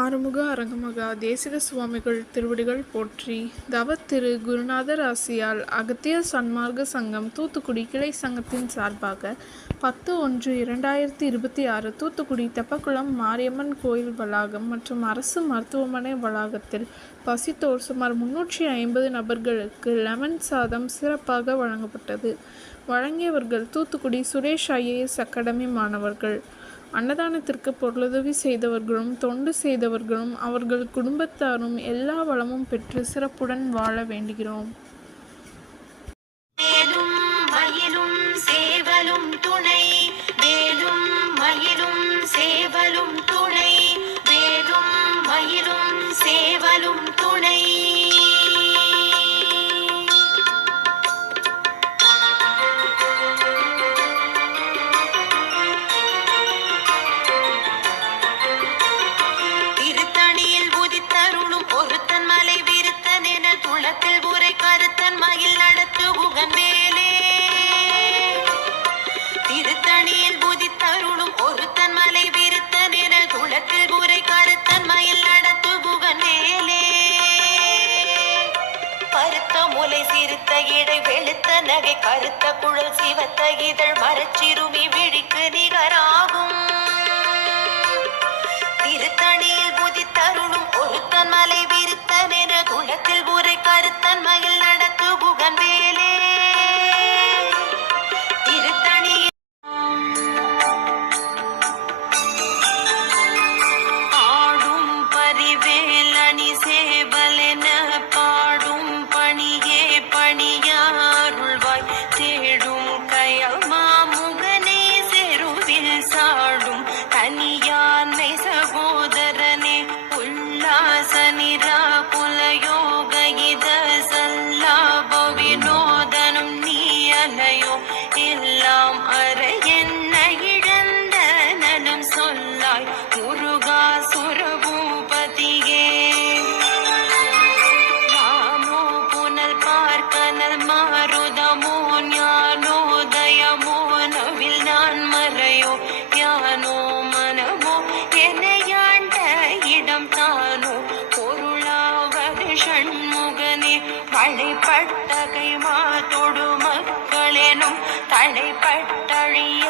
ஆறுமுக அரங்கமகா தேசிக சுவாமிகள் திருவடிகள் போற்றி. தவத்திரு குருநாதர் ஆசியால் அகத்திய சன்மார்க்க சங்கம் தூத்துக்குடி கிளை சங்கத்தின் சார்பாக பத்து ஒன்று இரண்டாயிரத்தி இருபத்தி ஆறு தூத்துக்குடி தெப்பக்குளம் மாரியம்மன் கோயில் வளாகம் மற்றும் அரசு மருத்துவமனை வளாகத்தில் பசித்தோர் சுமார் முன்னூற்றி ஐம்பது நபர்களுக்கு லெமன் சாதம் சிறப்பாக வழங்கப்பட்டது. வழங்கியவர்கள் தூத்துக்குடி சுரேஷ் ஐஏஎஸ் அகாடமி மாணவர்கள். அன்னதானத்திற்கு பொருளுதவி செய்தவர்களும் தொண்டு செய்தவர்களும் அவர்கள் குடும்பத்தாரும் எல்லா வளமும் பெற்று சிறப்புடன் வாழ வேண்டுகிறோம். பருத்த முலை சிறுத்த இடை வெளுத்த நகை கருத்த குழல் சிவத்த இதழ் மரச்சிறுமி அலையோ எல்லாம் அற என்ன இழந்த நலம் சொல்லாய் முருகா சுரபூபதியே. ராமோ புனல் பார்க்கனல் மாருதமோ ஞானோதயமோ நவில் நான் மறையோ? ஞானோ மனமோ என்னையாண்ட இடம் தானோ? பொருளாவது ஷண்முகனே வழிபட்ட கைமா தொடு தலைப்பட்டழிய